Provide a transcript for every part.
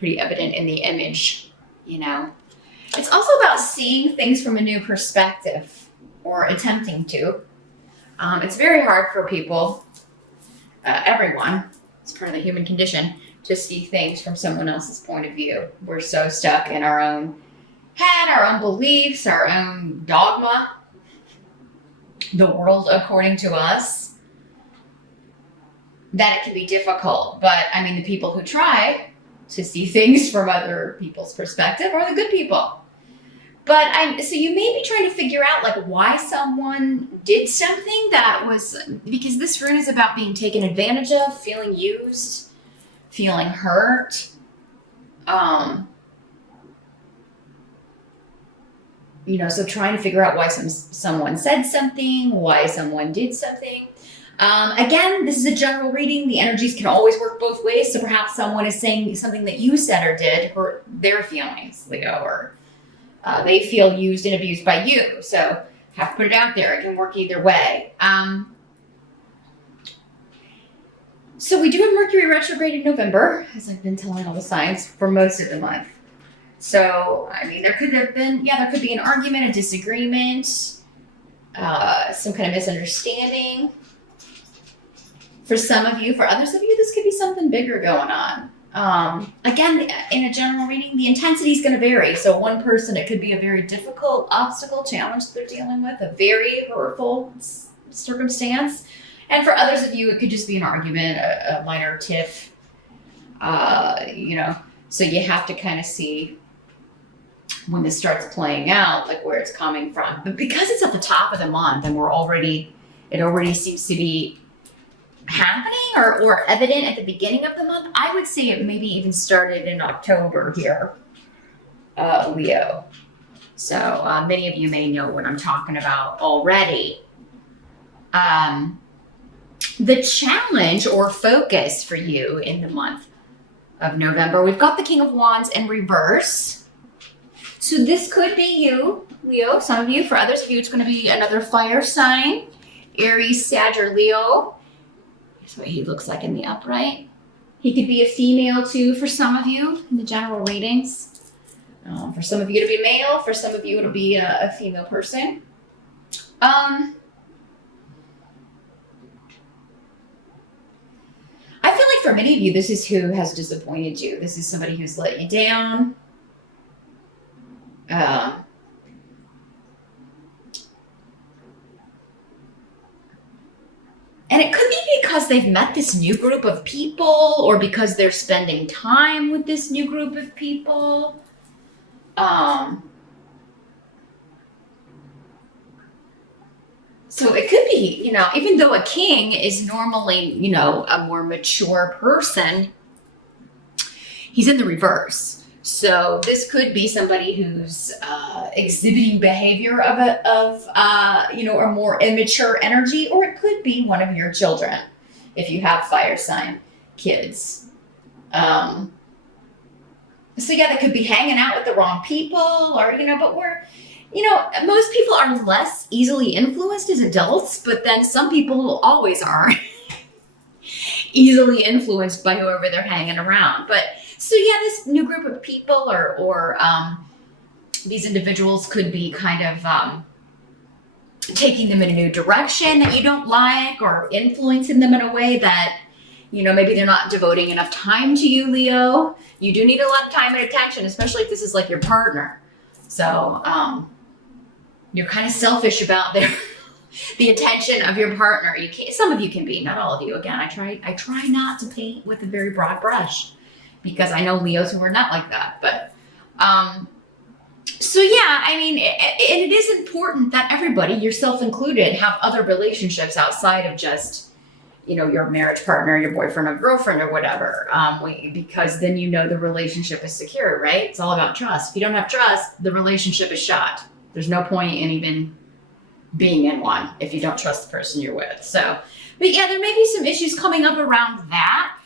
pretty evident in the image, you know. It's also about seeing things from a new perspective, or attempting to. It's very hard for people, everyone, it's part of the human condition, to see things from someone else's point of view. We're so stuck in our own head, our own beliefs, our own dogma, the world according to us, that it can be difficult. But I mean, the people who try to see things from other people's perspective are the good people. But so you may be trying to figure out like why someone did something that was, because this rune is about being taken advantage of, feeling used, feeling hurt. You know, so trying to figure out why someone said something, why someone did something. Again, this is a general reading. The energies can always work both ways. So perhaps someone is saying something that you said or did hurt their feelings, Leo, or they feel used and abused by you. So have to put it out there. It can work either way. So we do have Mercury retrograde in November, as I've been telling all the signs, for most of the month. So, I mean, there could be an argument, a disagreement, some kind of misunderstanding. For some of you, for others of you, this could be something bigger going on. Again, in a general reading, the intensity is going to vary. So one person, it could be a very difficult obstacle, challenge that they're dealing with, a very hurtful circumstance. And for others of you, it could just be an argument, a minor tiff, you know. So you have to kind of see when this starts playing out, like where it's coming from. But because it's at the top of the month and it already seems to be happening or evident at the beginning of the month, I would say it maybe even started in October here, Leo. So many of you may know what I'm talking about already. The challenge or focus for you in the month of November, we've got the King of Wands in reverse. So this could be you, Leo, some of you. For others of you, it's going to be another fire sign, Aries, Sag, or Leo. That's what he looks like in the upright. He could be a female too for some of you in the general readings. For some of you, it'll be male. For some of you, it'll be a female person. I feel like for many of you, this is who has disappointed you. This is somebody who's let you down. And it could be because they've met this new group of people, or because they're spending time with this new group of people. So it could be, you know, even though a king is normally, you know, a more mature person, he's in the reverse. So this could be somebody who's exhibiting behavior of you know, a more immature energy, or it could be one of your children if you have fire sign kids. So yeah, they could be hanging out with the wrong people, or, you know, but most people are less easily influenced as adults, but then some people always are easily influenced by whoever they're hanging around. But so yeah, this new group of people or these individuals could be kind of taking them in a new direction that you don't like, or influencing them in a way that, you know, maybe they're not devoting enough time to you, Leo. You do need a lot of time and attention, especially if this is like your partner. So you're kind of selfish about the attention of your partner. Some of you can be, not all of you. Again, I try not to paint with a very broad brush, because I know Leos who are not like that. But so yeah, I mean, it is important that everybody, yourself included, have other relationships outside of just, you know, your marriage partner, your boyfriend or girlfriend or whatever, because then you know the relationship is secure, right? It's all about trust. If you don't have trust, the relationship is shot. There's no point in even being in one if you don't trust the person you're with. So, but yeah, there may be some issues coming up around that.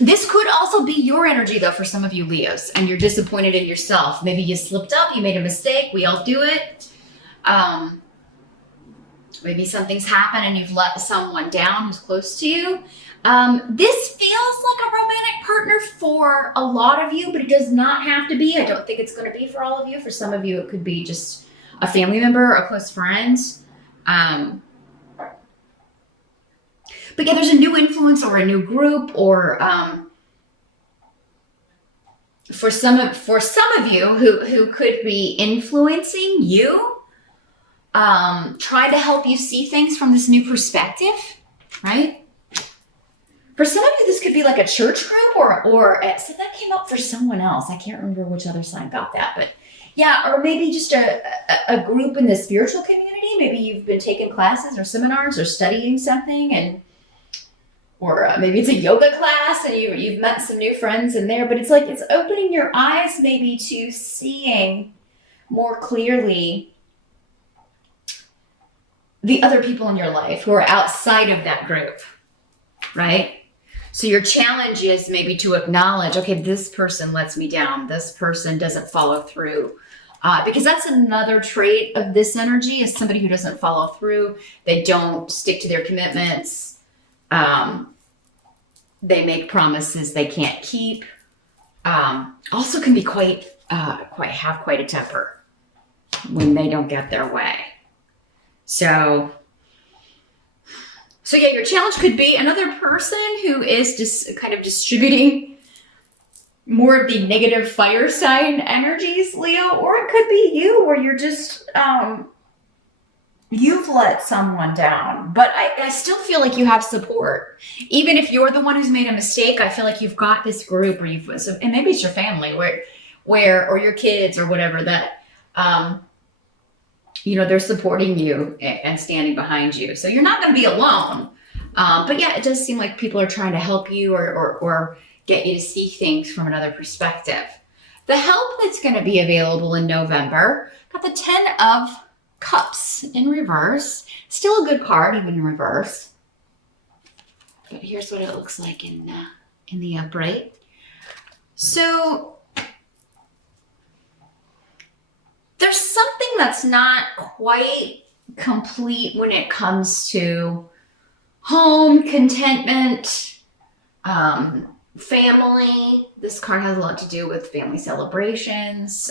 This could also be your energy, though, for some of you Leos, and you're disappointed in yourself. Maybe you slipped up, you made a mistake. We all do it. Maybe something's happened and you've let someone down who's close to you. This feels like a romantic partner for a lot of you, but it does not have to be. I don't think it's going to be for all of you. For some of you, it could be just a family member, a close friend. But yeah, there's a new influence or a new group, or for some of you who could be influencing you, trying to help you see things from this new perspective, right? For some of you, this could be like a church group, or so that came up for someone else. I can't remember which other sign got that, but yeah, or maybe just a group in the spiritual community. Maybe you've been taking classes or seminars or studying something, or maybe it's a yoga class and you've met some new friends in there. But it's like it's opening your eyes maybe to seeing more clearly the other people in your life who are outside of that group, right? So your challenge is maybe to acknowledge, okay, this person lets me down. This person doesn't follow through. Because that's another trait of this energy, is somebody who doesn't follow through. They don't stick to their commitments. They make promises they can't keep. Also can be quite a temper when they don't get their way. So yeah, your challenge could be another person who is just kind of distributing more of the negative fire sign energies, Leo, or it could be you, where you're just, you've let someone down. But I still feel like you have support. Even if you're the one who's made a mistake, I feel like you've got this group, and maybe it's your family where, or your kids or whatever, that, they're supporting you and standing behind you. So you're not going to be alone. But yeah, it does seem like people are trying to help you or get you to see things from another perspective. The help that's going to be available in November, got the 10 of Cups in reverse. Still a good card, even in reverse. But here's what it looks like in the upright. So there's something that's not quite complete when it comes to home, contentment, family. This card has a lot to do with family celebrations.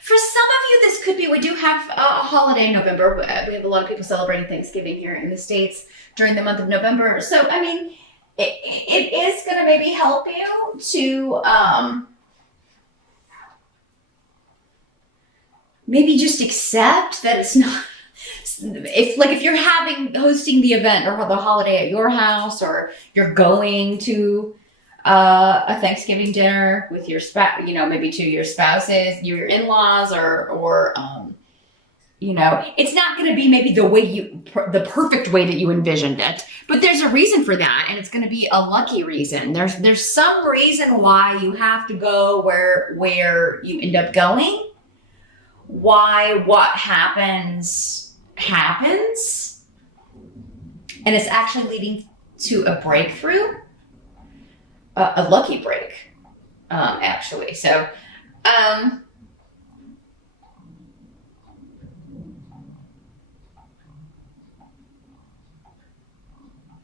For some of you, this could be, we do have a holiday in November. We have a lot of people celebrating Thanksgiving here in the States during the month of November. So, I mean, it is going to maybe help you to maybe just accept that it's not, if you're hosting the event or the holiday at your house, or you're going to a Thanksgiving dinner with your spouse, maybe to your spouses, your in-laws, or it's not going to be maybe the perfect way that you envisioned it, but there's a reason for that, and it's going to be a lucky reason. There's some reason why you have to go where you end up going, why what happens, and it's actually leading to a breakthrough. A lucky break, actually. So,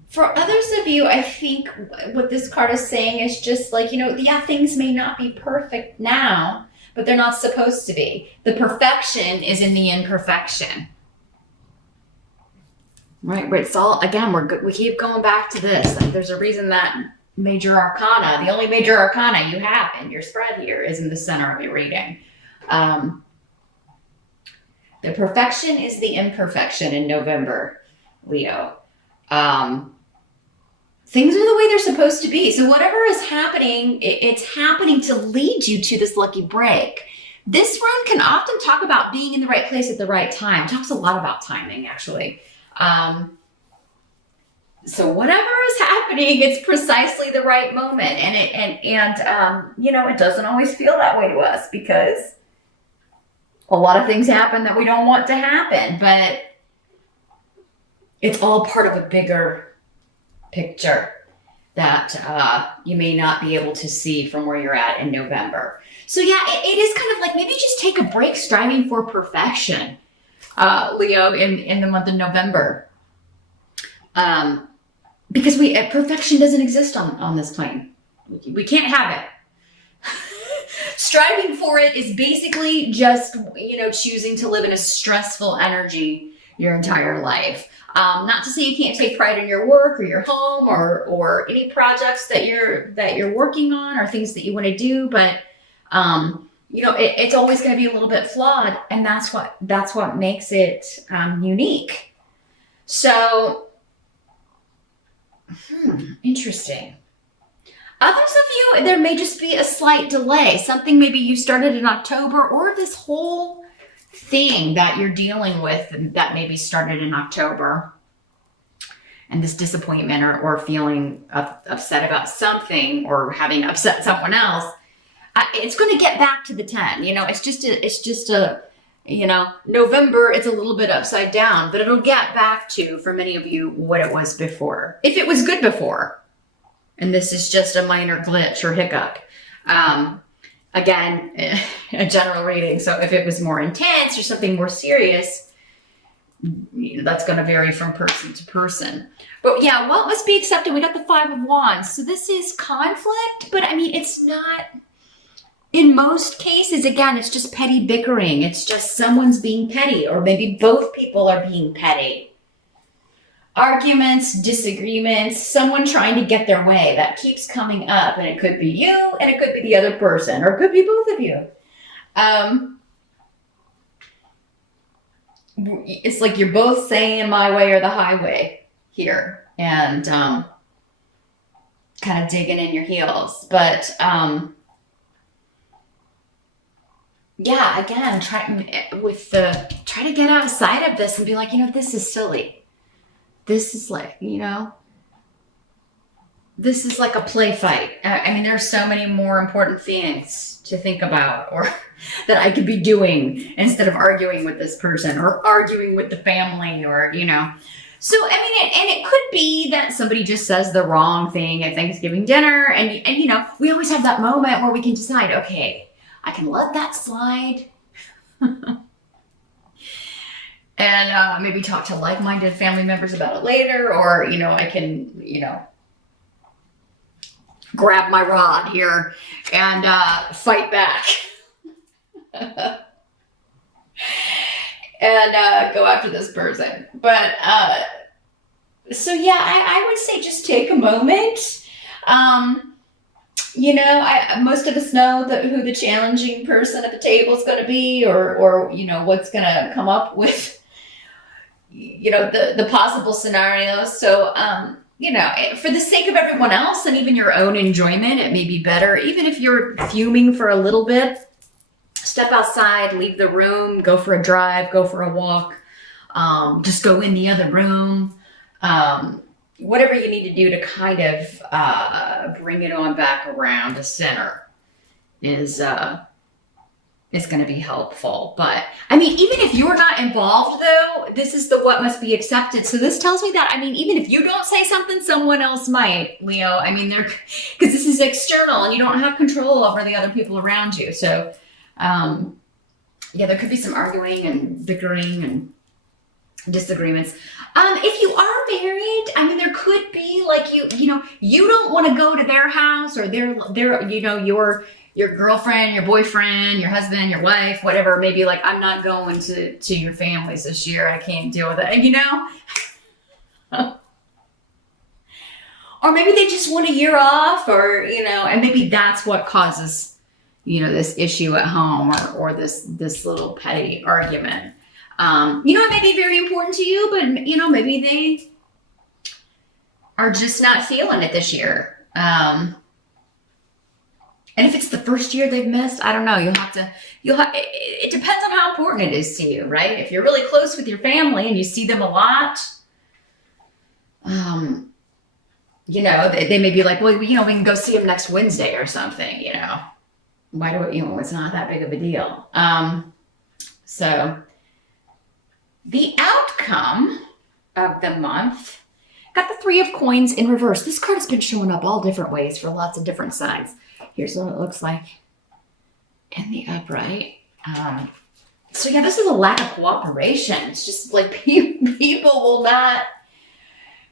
for others of you, I think what this card is saying is just like, things may not be perfect now, but they're not supposed to be. The perfection is in the imperfection. Right? But it's all, again, we keep going back to this. Like, there's a reason that major arcana, the only major arcana you have in your spread here, is in the center of your reading. The perfection is the imperfection in November, Leo. Things are the way they're supposed to be. So whatever is happening, it's happening to lead you to this lucky break. This rune can often talk about being in the right place at the right time. It talks a lot about timing, actually. So whatever is happening, it's precisely the right moment. And it doesn't always feel that way to us, because a lot of things happen that we don't want to happen, but it's all part of a bigger picture that you may not be able to see from where you're at in November. So yeah, it is kind of like, maybe just take a break striving for perfection, Leo, in the month of November. because perfection doesn't exist on this plane. We can't have it. Striving for it is basically just, choosing to live in a stressful energy your entire life. Not to say you can't take pride in your work or your home or any projects that you're working on or things that you want to do, but it's always going to be a little bit flawed, and that's what makes it unique. So, interesting. Others of you, there may just be a slight delay. Something maybe you started in October, or this whole thing that you're dealing with that maybe started in October. And this disappointment or feeling upset about something or having upset someone else, it's going to get back to the 10. It's just a November, it's a little bit upside down, but it'll get back to, for many of you, what it was before. If it was good before. And this is just a minor glitch or hiccup. Again, a general reading. So if it was more intense or something more serious, that's going to vary from person to person. But yeah, what must be accepted? We got the 5 of Wands. So this is conflict, but it's not, in most cases, again, it's just petty bickering. It's just someone's being petty, or maybe both people are being petty. Arguments, disagreements, someone trying to get their way. That keeps coming up, and it could be you, and it could be the other person, or it could be both of you. It's like you're both saying my way or the highway here, and kind of digging in your heels. But yeah, again, try to get outside of this and be like, this is silly. This is like, this is like a play fight. There's so many more important things to think about, or that I could be doing instead of arguing with this person or arguing with the family, or, So, and it could be that somebody just says the wrong thing at Thanksgiving dinner. And we always have that moment where we can decide, okay, I can let that slide. And maybe talk to like-minded family members about it later, or, I can, grab my rod here and fight back. And go after this person. But, so yeah, I would say just take a moment. Most of us know who the challenging person at the table is going to be, or what's going to come up with, the possible scenarios. So, for the sake of everyone else and even your own enjoyment, it may be better, even if you're fuming for a little bit, step outside, leave the room, go for a drive, go for a walk, just go in the other room, whatever you need to do to kind of bring it on back around the center is going to be helpful. But even if you're not involved, though, this is the what must be accepted. So this tells me that, even if you don't say something, someone else might, Leo. Because this is external and you don't have control over the other people around you. So, there could be some arguing and bickering and disagreements. If you are married, there could be like you don't want to go to their house, or your girlfriend, your boyfriend, your husband, your wife, whatever, maybe like, I'm not going to your families this year. I can't deal with it, Or maybe they just want a year off, or, and maybe that's what causes, this issue at home, or this little petty argument. It may be very important to you, but, maybe they are just not feeling it this year. And if it's the first year they've missed, I don't know. It depends on how important it is to you, right? If you're really close with your family and you see them a lot, they may be like, well, we can go see them next Wednesday or something, Why do it, it's not that big of a deal. So the outcome of the month, got the 3 of Coins in reverse. This card has been showing up all different ways for lots of different signs. Here's what it looks like in the upright. So yeah, this is a lack of cooperation. It's just like people will not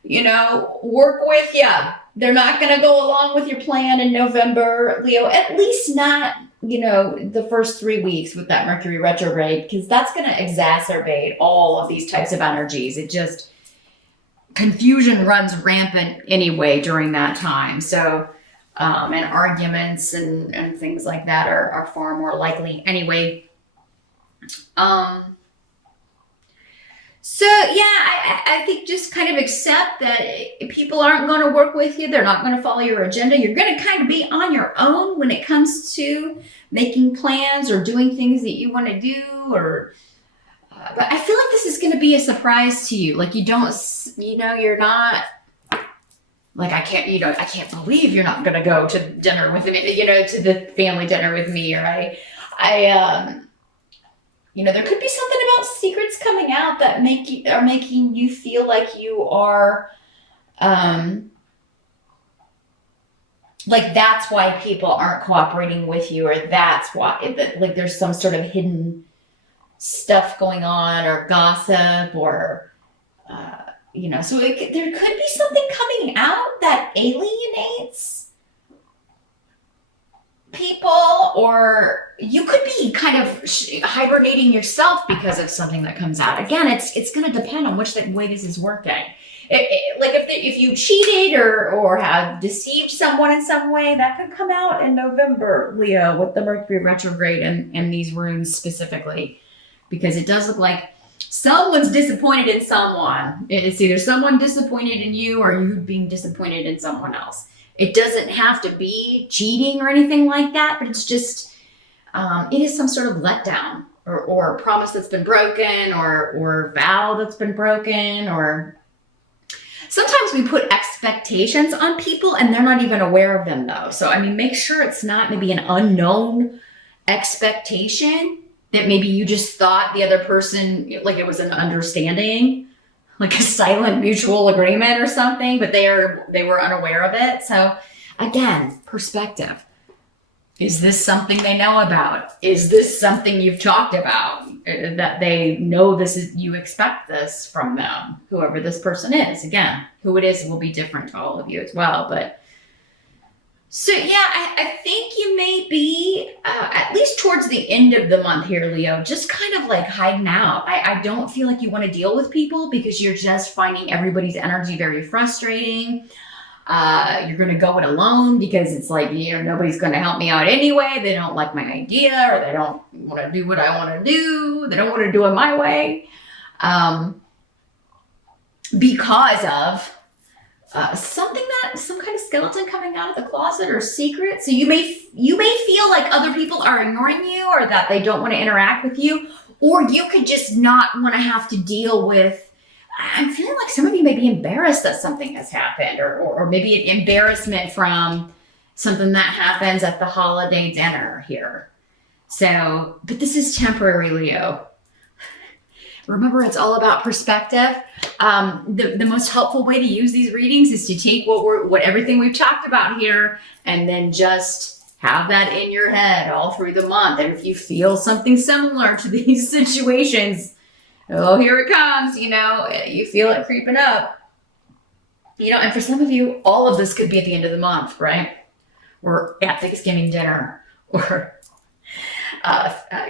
work with you. They're not going to go along with your plan in November, Leo, at least not, the first 3 weeks with that Mercury retrograde, because that's going to exacerbate all of these types of energies. Confusion runs rampant anyway during that time. So, and arguments and things like that are far more likely anyway. So yeah, I think just kind of accept that people aren't going to work with you. They're not going to follow your agenda. You're going to kind of be on your own when it comes to making plans or doing things that you want to do. But I feel like this is going to be a surprise to you. Like you're not like, I can't believe you're not going to go to dinner with me, to the family dinner with me, or there could be something about secrets coming out that are making you feel like you are, like that's why people aren't cooperating with you, or that's why, like there's some sort of hidden stuff going on, or gossip, or, so there could be something coming out that alienates people, or you could be kind of hibernating yourself because of something that comes out. Again, it's going to depend on which way this is working. Like if you cheated or have deceived someone in some way, that could come out in November, Leo, with the Mercury retrograde and these runes specifically, because it does look like someone's disappointed in someone. It's either someone disappointed in you or you being disappointed in someone else. It doesn't have to be cheating or anything like that, but it's just, it is some sort of letdown or promise that's been broken or vow that's been broken, or sometimes we put expectations on people and they're not even aware of them though. So, make sure it's not maybe an unknown expectation that maybe you just thought the other person, like it was an understanding, like a silent mutual agreement or something, but they were unaware of it. So again, perspective. Is this something they know about? Is this something you've talked about? That they know you expect this from them, whoever this person is. Again, who it is will be different to all of you as well. But so yeah, I think you may be, at least towards the end of the month here, Leo, just kind of like hiding out. I don't feel like you want to deal with people because you're just finding everybody's energy very frustrating. You're going to go it alone because it's like, nobody's going to help me out anyway. They don't like my idea, or they don't want to do what I want to do. They don't want to do it my way. Because of some kind of skeleton coming out of the closet or secret. So you may feel like other people are ignoring you, or that they don't want to interact with you, or you could just not want to have to deal with. I'm feeling like some of you may be embarrassed that something has happened, or maybe an embarrassment from something that happens at the holiday dinner here. So, but this is temporary, Leo. Remember, it's all about perspective. The most helpful way to use these readings is to take what everything we've talked about here, and then just have that in your head all through the month. And if you feel something similar to these situations, oh, here it comes, you feel it creeping up. And for some of you, all of this could be at the end of the month, right? Or at Thanksgiving dinner, or,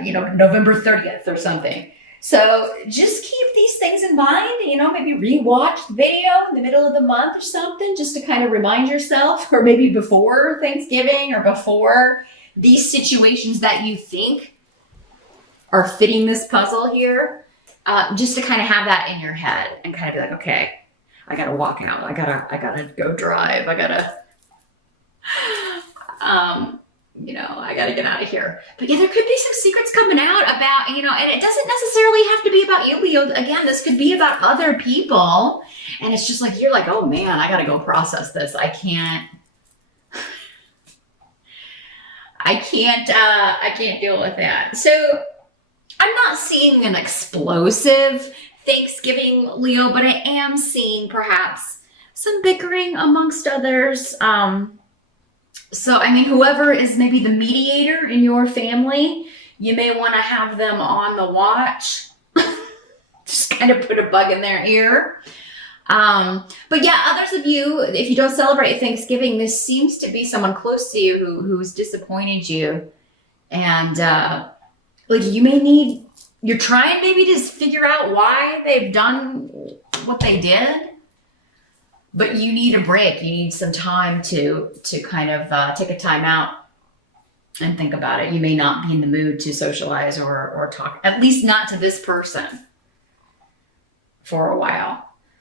November 30th or something. So just keep these things in mind, maybe rewatch the video in the middle of the month or something, just to kind of remind yourself, or maybe before Thanksgiving or before these situations that you think are fitting this puzzle here, just to kind of have that in your head and kind of be like, okay, I got to walk out. I gotta go drive. I gotta get out of here. But yeah, there could be some secrets coming out about, and it doesn't necessarily have to be about you, Leo. Again, this could be about other people. And it's just like, you're like, oh man, I got to go process this. I can't deal with that. So I'm not seeing an explosive Thanksgiving, Leo, but I am seeing perhaps some bickering amongst others. So, whoever is maybe the mediator in your family, you may want to have them on the watch. Just kind of put a bug in their ear. But yeah, others of you, if you don't celebrate Thanksgiving, this seems to be someone close to you who's disappointed you. And like you may need, you're trying maybe to figure out why they've done what they did, but you need a break. You need some time to kind of take a time out and think about it. You may not be in the mood to socialize or talk, at least not to this person for a while.